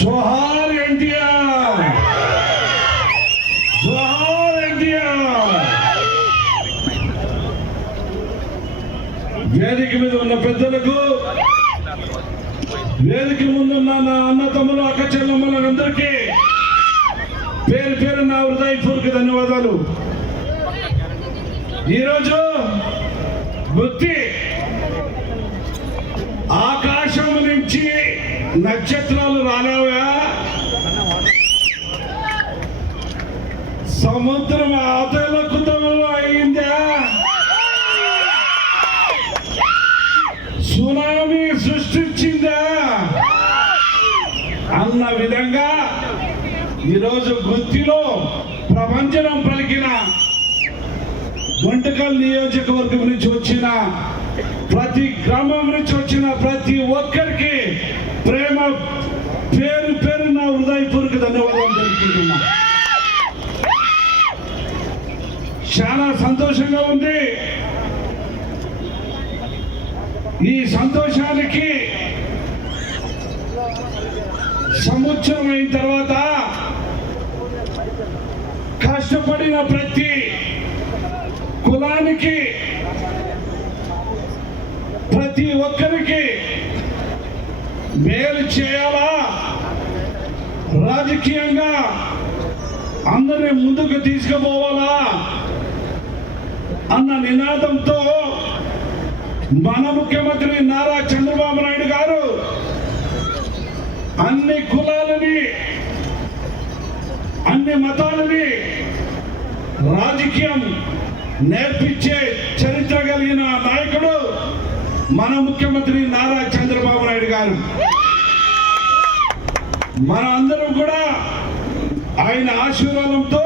జోహార్ ఎన్టీఆర్. జోహార్ ఎన్టీఆర్. వేదిక మీద ఉన్న పెద్దలకు వేదిక ముందున్న నా అన్న తమ్ములు అక్క చెల్లమ్మలందరికీ పేరు పేరు నా హృదయపూర్వక ధన్యవాదాలు. ఈరోజు బుద్ధి ఆకాశం నుంచి నక్షత్రాలు రాలేవా సముద్రం ఆతలకుతలో అయిందా? సునామీ సృష్టించిందా? అన్న విధంగా ఈరోజు గుత్తిలో ప్రపంచం పలికిన గుంటకల్ నియోజకవర్గం నుంచి వచ్చిన ప్రతి గ్రామం నుంచి వచ్చిన ప్రతి ఒక్కరికి ప్రేమ పేరు పేరు నా హృదయపూర్వక ధన్యవాదాలు తెలుపుకుంటున్నా. చాలా సంతోషంగా ఉంది. ఈ సంతోషానికి సంవత్సరం అయిన తర్వాత కష్టపడిన ప్రతి కులానికి ప్రతి ఒక్కరికి మేలు చేయాలా? రాజకీయంగా అందరిని ముందుకు తీసుకుపోవాలా? అన్న నినాదంతో మన ముఖ్యమంత్రి నారా చంద్రబాబు నాయుడు గారు అన్ని కులాలని అన్ని మతాలని రాజకీయం నేర్పించే చరిత్ర మన ముఖ్యమంత్రి నారా చంద్రబాబు నాయుడు గారు. మన అందరం కూడా ఆయన ఆశీర్వాదంతో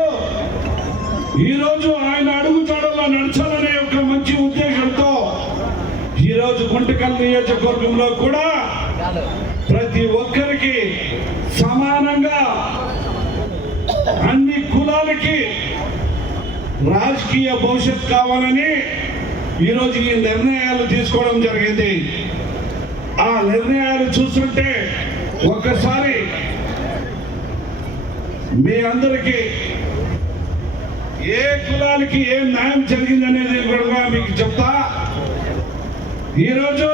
ఈరోజు ఆయన అడుగుజాడల్లో నడచాలనే ఒక మంచి ఉద్దేశంతో ఈరోజు గుంటకల్ నియోజకవర్గంలో కూడా ప్రతి ఒక్కరికి సమానంగా అన్ని కులాలకి రాజకీయ భవిష్యత్ కావాలని ఈరోజు ఈ నిర్ణయాలు తీసుకోవడం జరిగింది. ఆ నిర్ణయాలు చూస్తుంటే ఒక్కసారి మీ అందరికీ ఏ కులాలకి ఏ న్యాయం జరిగిందనేది కూడా మీకు చెప్తా. ఈరోజు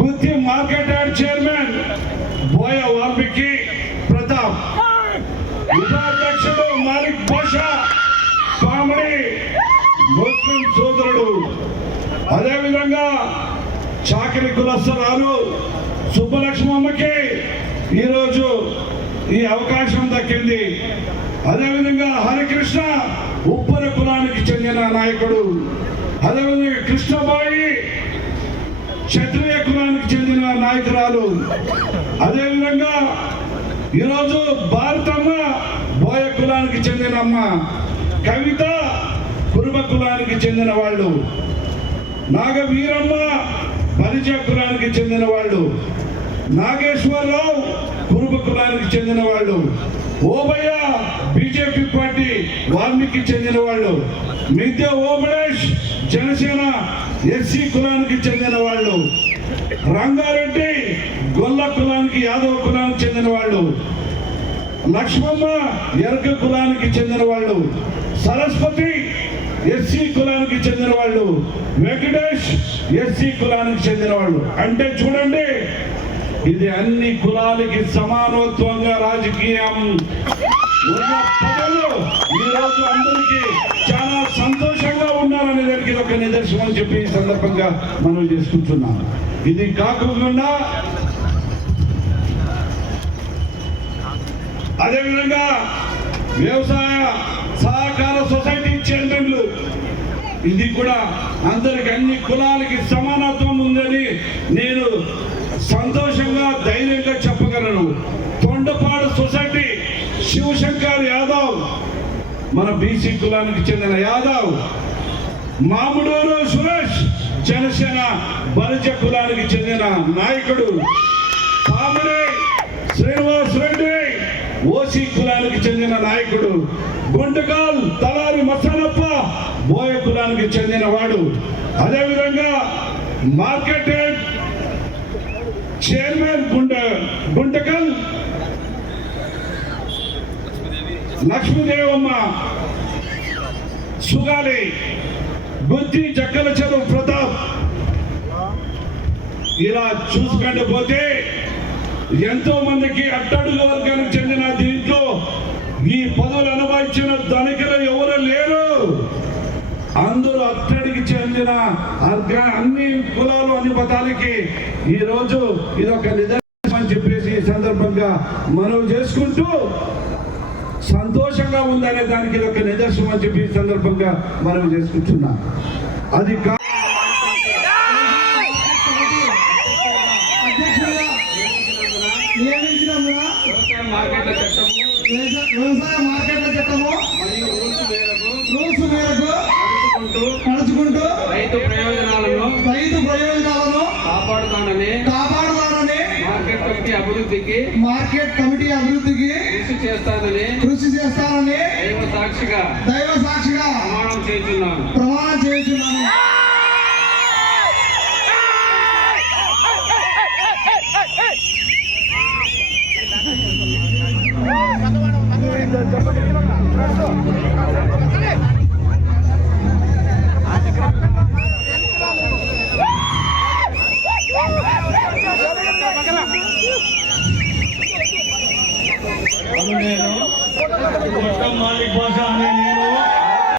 బుద్ధి market yard chairman Boya Valmiki Pratap. ఉపాధ్యక్షుడు మాలిక్ బాషా అదేవిధంగా చాకరి కులస్తురాలు సుబ్బలక్ష్మమ్మకి ఈరోజు ఈ అవకాశం దక్కింది. అదేవిధంగా హరికృష్ణ ఉప్పర కులానికి చెందిన నాయకుడు. అదేవిధంగా కృష్ణబాయి క్షత్రియ కులానికి చెందిన నాయకురాలు. అదేవిధంగా ఈరోజు భారతమ్మ బోయ కులానికి చెందిన అమ్మ. కవిత కురుబ కులానికి చెందిన వాళ్ళు. నాగవీరమ్మ బలిజ కులానికి చెందిన వాళ్ళు నాగేశ్వరరావు కురుబ కులానికి చెందిన వాళ్ళు ఓబయ్య బీజేపీ పార్టీ వాల్మీకి చెందిన వాళ్ళు మిద్దె ఓబడేష్ జనసేన ఎస్సీ కులానికి చెందిన వాళ్ళు రంగారెడ్డి గొల్ల కులానికి యాదవ కులానికి చెందిన వాళ్ళు లక్ష్మమ్మ ఎరక కులానికి చెందిన వాళ్ళు సరస్వతి ఎస్సీ కులానికి చెందిన వాళ్ళు వెంకటేష్ ఎస్సీ కులానికి చెందిన వాళ్ళు అంటే చూడండి ఇది అన్ని కులాలకి సమానత్వంగా రాజకీయం. ఉన్న ప్రజలు అందరికీ చాలా సంతోషంగా ఉన్నారనే దానికి ఒక నిదర్శనం అని చెప్పి ఈ సందర్భంగా మనం చేసుకుంటున్నాం ఇది కాకుండా అదేవిధంగా వ్యవసాయ సహకార ఇది కూడా అందరికి అన్ని కులాలకి సమానత్వం ఉందని నేను సంతోషంగా ధైర్యంగా చెప్పగలను. తొండపాడు సొసైటీ శివశంకర్ యాదవ్ మన బీసీ కులానికి చెందిన యాదవ్ మామిడూరు సురేష్ జనసేన బలిజ కులానికి చెందిన నాయకుడు పామరే శ్రీనివాస్ రెడ్డి ఓసీ కులానికి చెందిన నాయకుడు. గుంటకాల్ తలారి మసనప్ప బోయ కులానికి అదే అదేవిధంగా మార్కెటెడ్ చైర్మన్ గుంట గుంటకల్ లక్ష్మీదేవమ్మ సుగాలి బుద్ధి జక్కల చదువు ప్రతాప్. ఇలా చూసుకుంటూ పోతే ఎంతో మందికి అట్టడుగు వర్గానికి చెందిన దీంట్లో ఈ పదవులు అనుభవించిన ధనికులు ఎవరు లేరు. అందరూ అట్టడికి చెందిన అన్ని కులాలు అన్ని పదాలకి ఈ రోజు ఇది ఒక నిదర్శనం అని చెప్పేసి ఈ సందర్భంగా మనవి చేసుకుంటూ సంతోషంగా ఉందనే దానికి ఇది ఒక నిదర్శనం అని చెప్పి ఈ సందర్భంగా మనం చేసుకుంటున్నా అది కా వ్యవసాయ మార్కెట్ల చట్టము మరియు రూల్స్ మేరకు రూల్స్ మేరకు నడుచుకుంటూ నడుచుకుంటూ రైతు ప్రయోజనాలను రైతు ప్రయోజనాలను కాపాడుతానని కాపాడుతానని మార్కెట్ కమిటీ అభివృద్ధికి మార్కెట్ కమిటీ అభివృద్ధికి కృషి చేస్తానని కృషి చేస్తానని దైవ సాక్షిగా దైవ సాక్షిగా ప్రమాణం చేస్తున్నాను. ప్రమాణం చేస్తున్నాను.